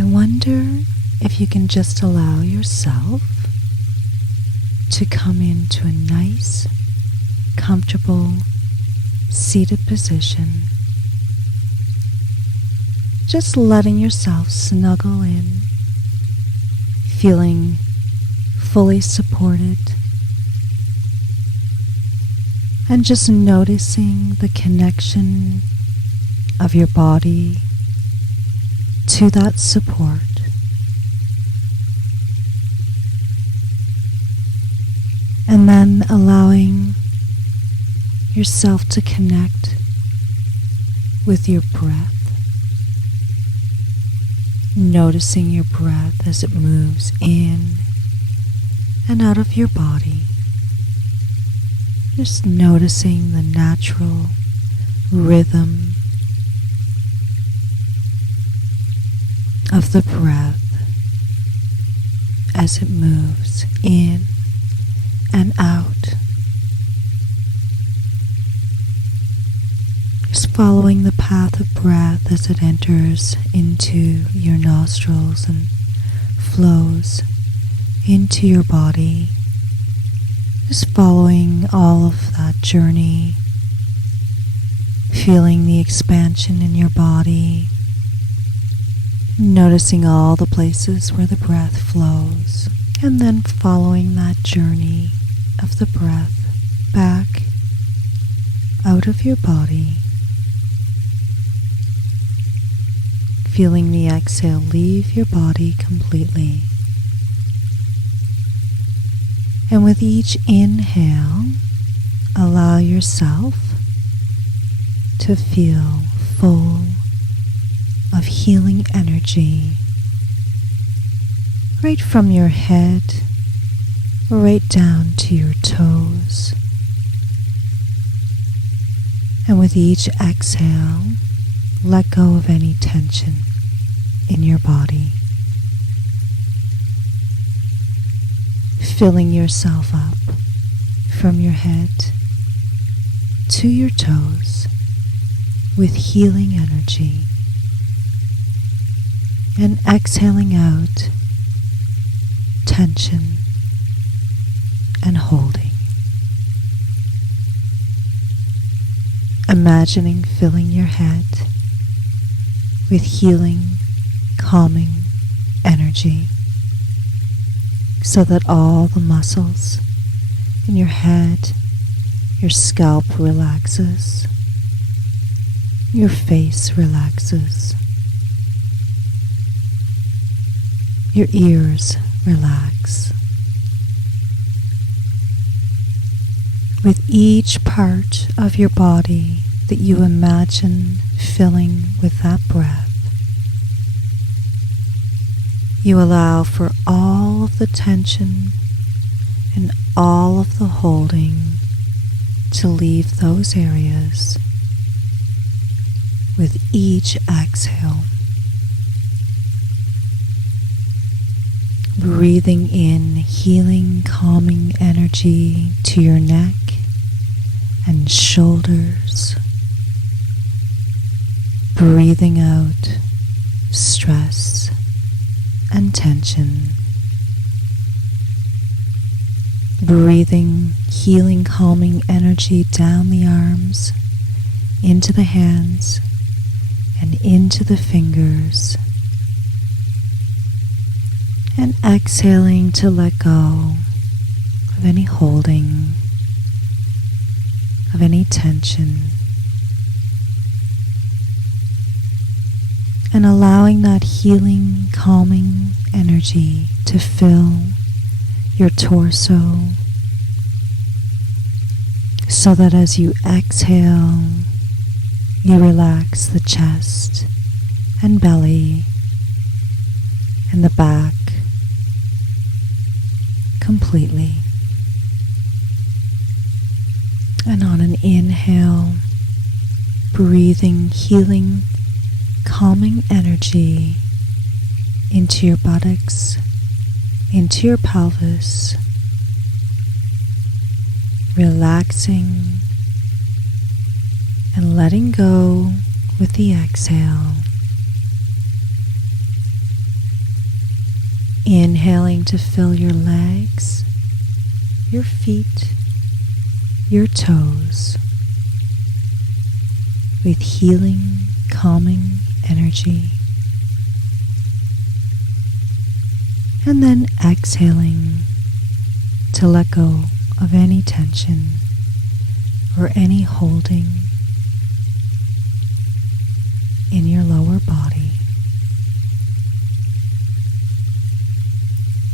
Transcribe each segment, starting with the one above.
I wonder if you can just allow yourself to come into a nice, comfortable, seated position. Just letting yourself snuggle in, feeling fully supported, and just noticing the connection of your body to that support. And then allowing yourself to connect with your breath. Noticing your breath as it moves in and out of your body. Just noticing the natural rhythm of the breath as it moves in and out. Just following the path of breath as it enters into your nostrils and flows into your body. Just following all of that journey, feeling the expansion in your body, noticing all the places where the breath flows, and then following that journey of the breath back out of your body. Feeling the exhale leave your body completely. And with each inhale, allow yourself to feel full of healing energy right from your head right down to your toes. And with each exhale, let go of any tension in your body. Filling yourself up from your head to your toes with healing energy. And exhaling out tension and holding. Imagining filling your head with healing, calming energy so that all the muscles in your head, your scalp relaxes, your face relaxes, your ears relax. With each part of your body that you imagine filling with that breath, you allow for all of the tension and all of the holding to leave those areas with each exhale. Breathing in healing, calming energy to your neck and shoulders. Breathing out stress and tension. Breathing healing, calming energy down the arms, into the hands, and into the fingers. And exhaling to let go of any holding, of any tension. And allowing that healing, calming energy to fill your torso so that as you exhale, you relax the chest and belly and the back completely. And on an inhale, breathing healing, calming energy into your buttocks, into your pelvis, relaxing and letting go with the exhale. Inhaling to fill your legs, your feet, your toes with healing, calming energy. And then exhaling to let go of any tension or any holding in your lower body.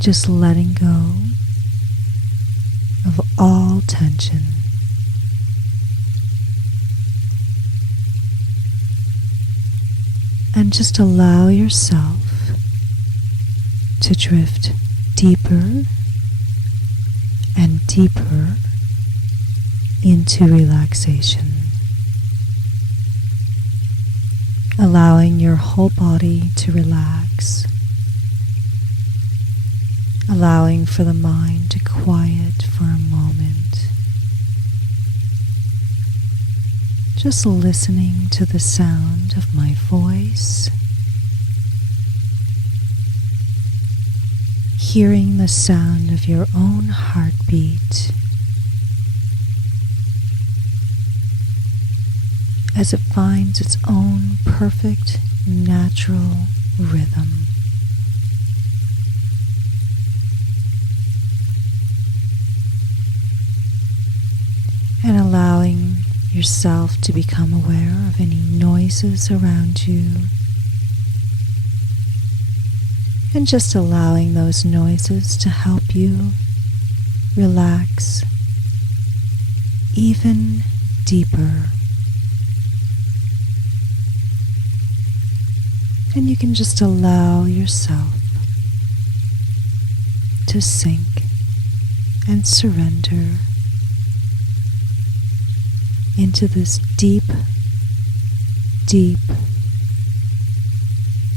Just letting go of all tension. And just allow yourself to drift deeper and deeper into relaxation. Allowing your whole body to relax. Allowing for the mind to quiet for a moment. Just listening to the sound of my voice. Hearing the sound of your own heartbeat as it finds its own perfect, natural rhythm. And allowing yourself to become aware of any noises around you. And just allowing those noises to help you relax even deeper. And you can just allow yourself to sink and surrender into this deep, deep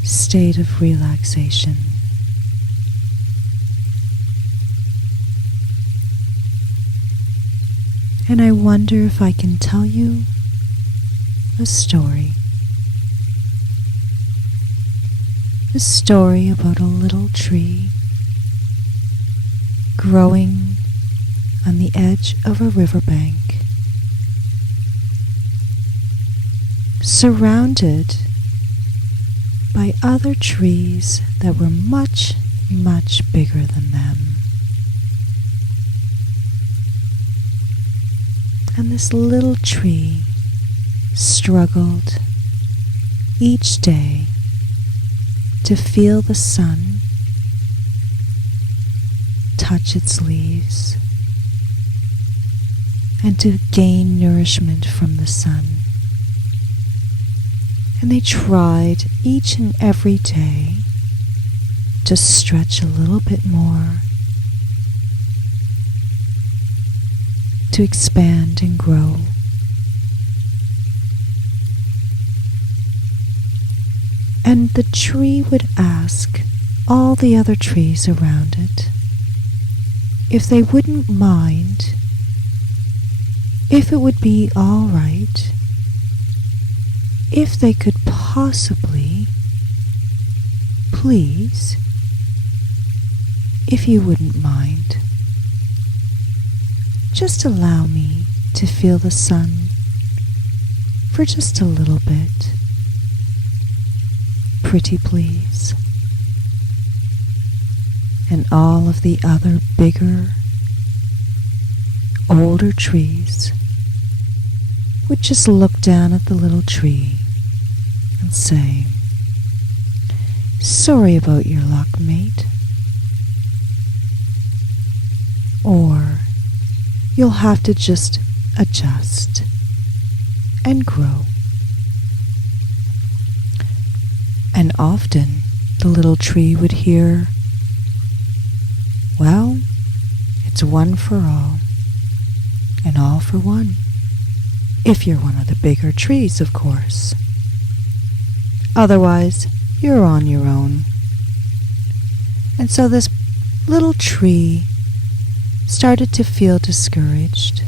state of relaxation. And I wonder if I can tell you a story. A story about a little tree growing on the edge of a riverbank, surrounded by other trees that were much, much bigger than them. And this little tree struggled each day to feel the sun touch its leaves and to gain nourishment from the sun. And they tried each and every day to stretch a little bit more, to expand and grow. And the tree would ask all the other trees around it if they wouldn't mind, if it would be all right, if they could possibly, please, if you wouldn't mind, just allow me to feel the sun for just a little bit. Pretty please. And all of the other bigger, older trees would just look down at the little tree and say, "Sorry about your luck, mate." Or, "You'll have to just adjust and grow." And often the little tree would hear, "Well, it's one for all, and all for one. If you're one of the bigger trees, of course. Otherwise, you're on your own." And so this little tree started to feel discouraged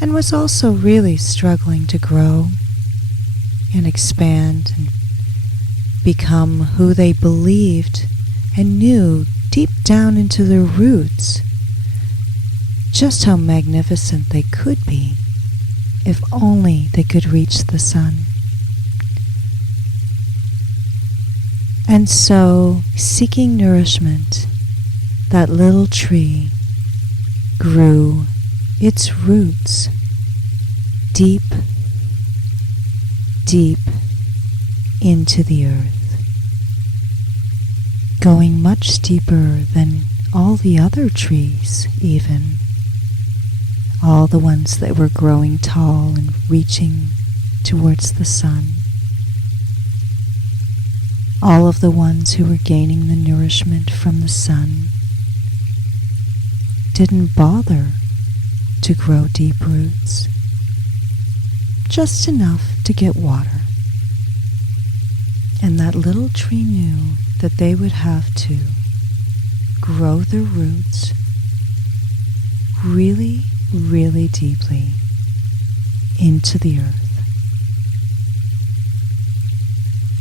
and was also really struggling to grow and expand and become who they believed and knew deep down into their roots just how magnificent they could be if only they could reach the sun. And so, seeking nourishment, that little tree grew its roots deep, deep into the earth, going much deeper than all the other trees even, all the ones that were growing tall and reaching towards the sun, all of the ones who were gaining the nourishment from the sun didn't bother to grow deep roots, just enough to get water. And that little tree knew that they would have to grow their roots really, really deeply into the earth.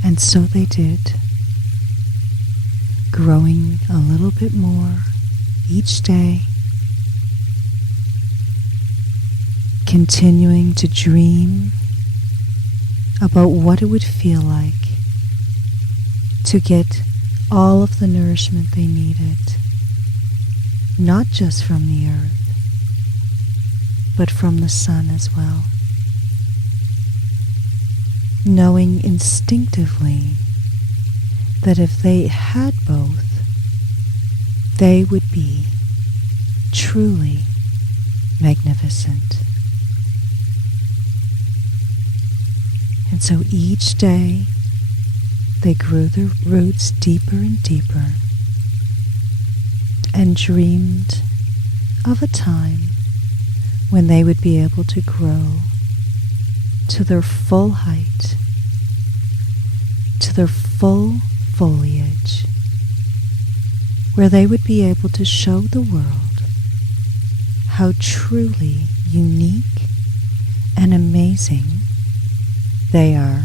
And so they did, growing a little bit more each day, continuing to dream about what it would feel like to get all of the nourishment they needed, not just from the earth, but from the sun as well, knowing instinctively that if they had both, they would be truly magnificent. And so each day they grew their roots deeper and deeper and dreamed of a time when they would be able to grow to their full height, to their full foliage, where they would be able to show the world how truly unique and amazing they are.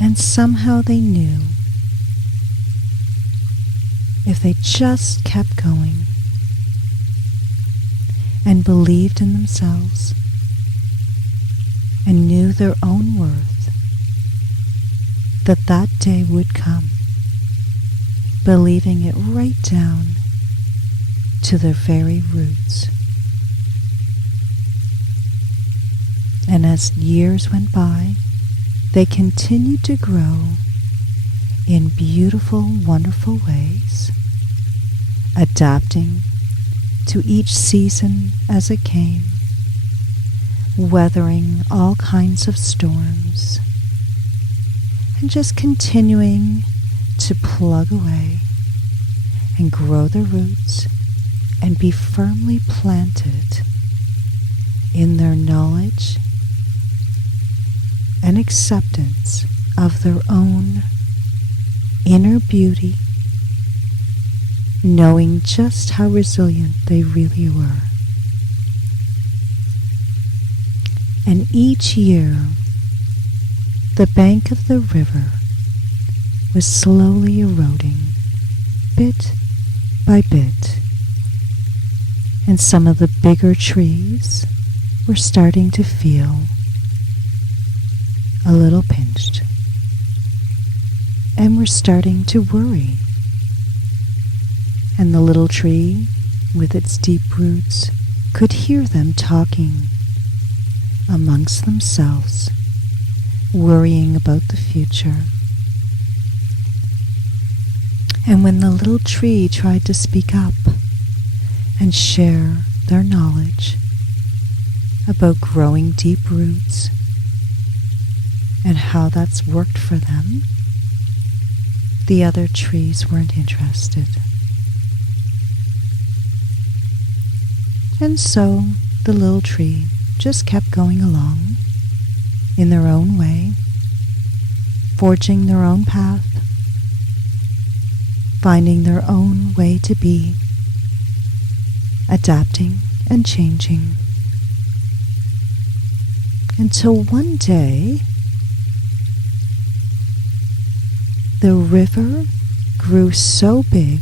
And somehow they knew if they just kept going and believed in themselves and knew their own worth, that that day would come, believing it right down to their very roots. And as years went by, they continued to grow in beautiful, wonderful ways, adapting to each season as it came, weathering all kinds of storms, and just continuing to plug away and grow their roots and be firmly planted in their knowledge and acceptance of their own inner beauty, knowing just how resilient they really were. And each year, the bank of the river was slowly eroding, bit by bit, and some of the bigger trees were starting to feel a little pinched, and were starting to worry. And the little tree, with its deep roots, could hear them talking amongst themselves, worrying about the future. And when the little tree tried to speak up and share their knowledge about growing deep roots and how that's worked for them, the other trees weren't interested. And so the little tree just kept going along in their own way, forging their own path, finding their own way to be, adapting and changing, until one day the river grew so big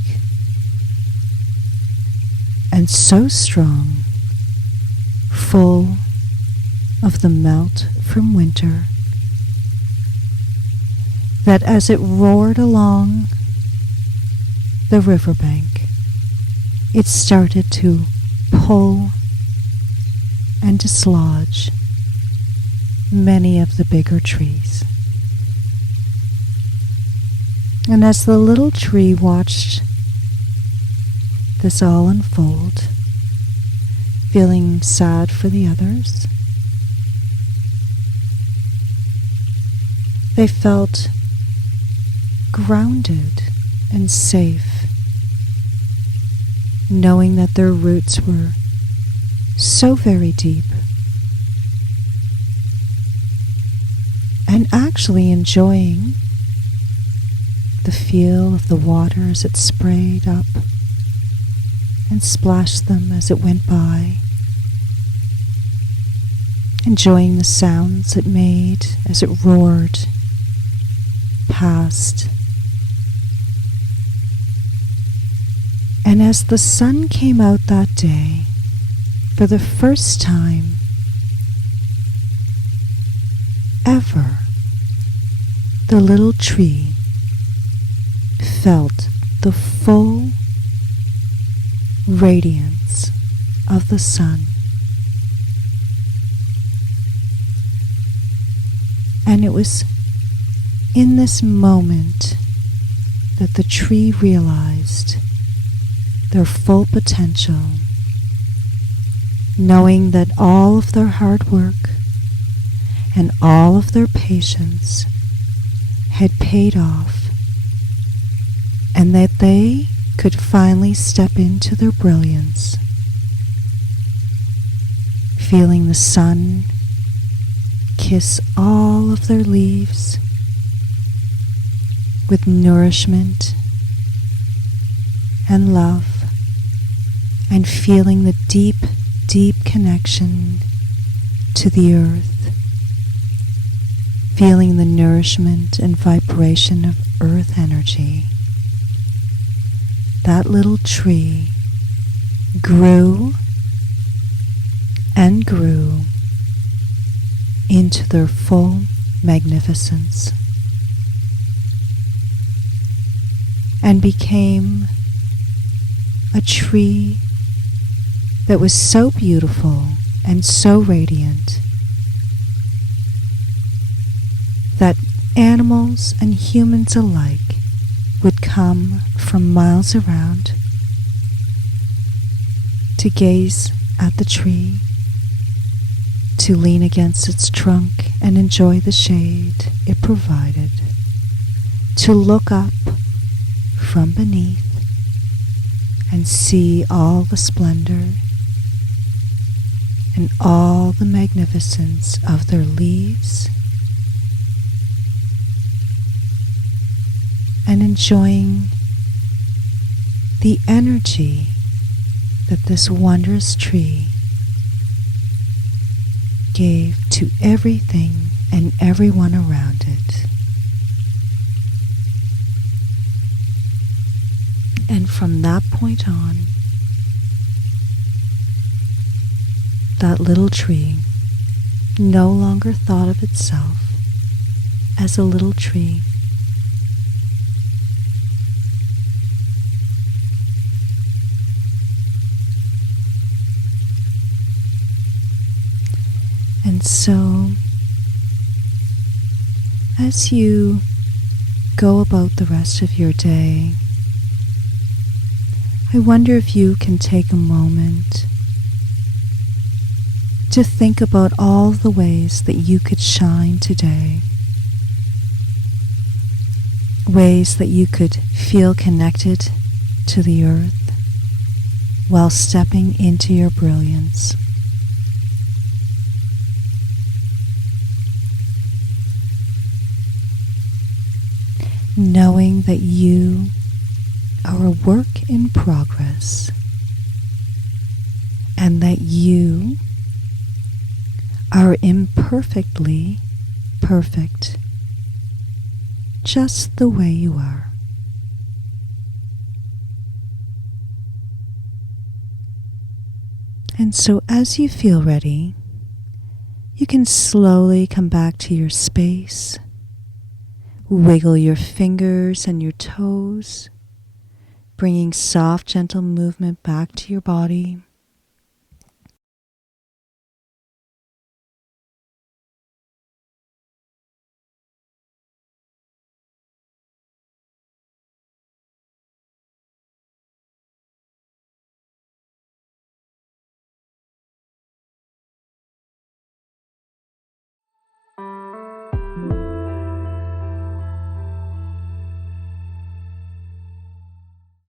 and so strong, full of the melt from winter, that as it roared along the riverbank, it started to pull and dislodge many of the bigger trees. And as the little tree watched this all unfold, feeling sad for the others, they felt grounded and safe, knowing that their roots were so very deep, and actually enjoying the feel of the water as it sprayed up and splashed them as it went by, enjoying the sounds it made as it roared past. And as the sun came out that day, for the first time ever, the little tree felt the full radiance of the sun. And it was in this moment that the tree realized their full potential, knowing that all of their hard work and all of their patience had paid off, and that they could finally step into their brilliance, feeling the sun kiss all of their leaves with nourishment and love, and feeling the deep, deep connection to the earth, feeling the nourishment and vibration of earth energy. That little tree grew and grew into their full magnificence, and became a tree that was so beautiful and so radiant that animals and humans alike would come from miles around to gaze at the tree, to lean against its trunk and enjoy the shade it provided, to look up from beneath and see all the splendor and all the magnificence of their leaves, and enjoying the energy that this wondrous tree gave to everything and everyone around it. And from that point on, that little tree no longer thought of itself as a little tree, and so as you go about the rest of your day, I wonder if you can take a moment to think about all the ways that you could shine today, ways that you could feel connected to the earth while stepping into your brilliance. Knowing that you are a work in progress, and that you are imperfectly perfect, just the way you are. And so as you feel ready, you can slowly come back to your space. Wiggle your fingers and your toes, bringing soft, gentle movement back to your body.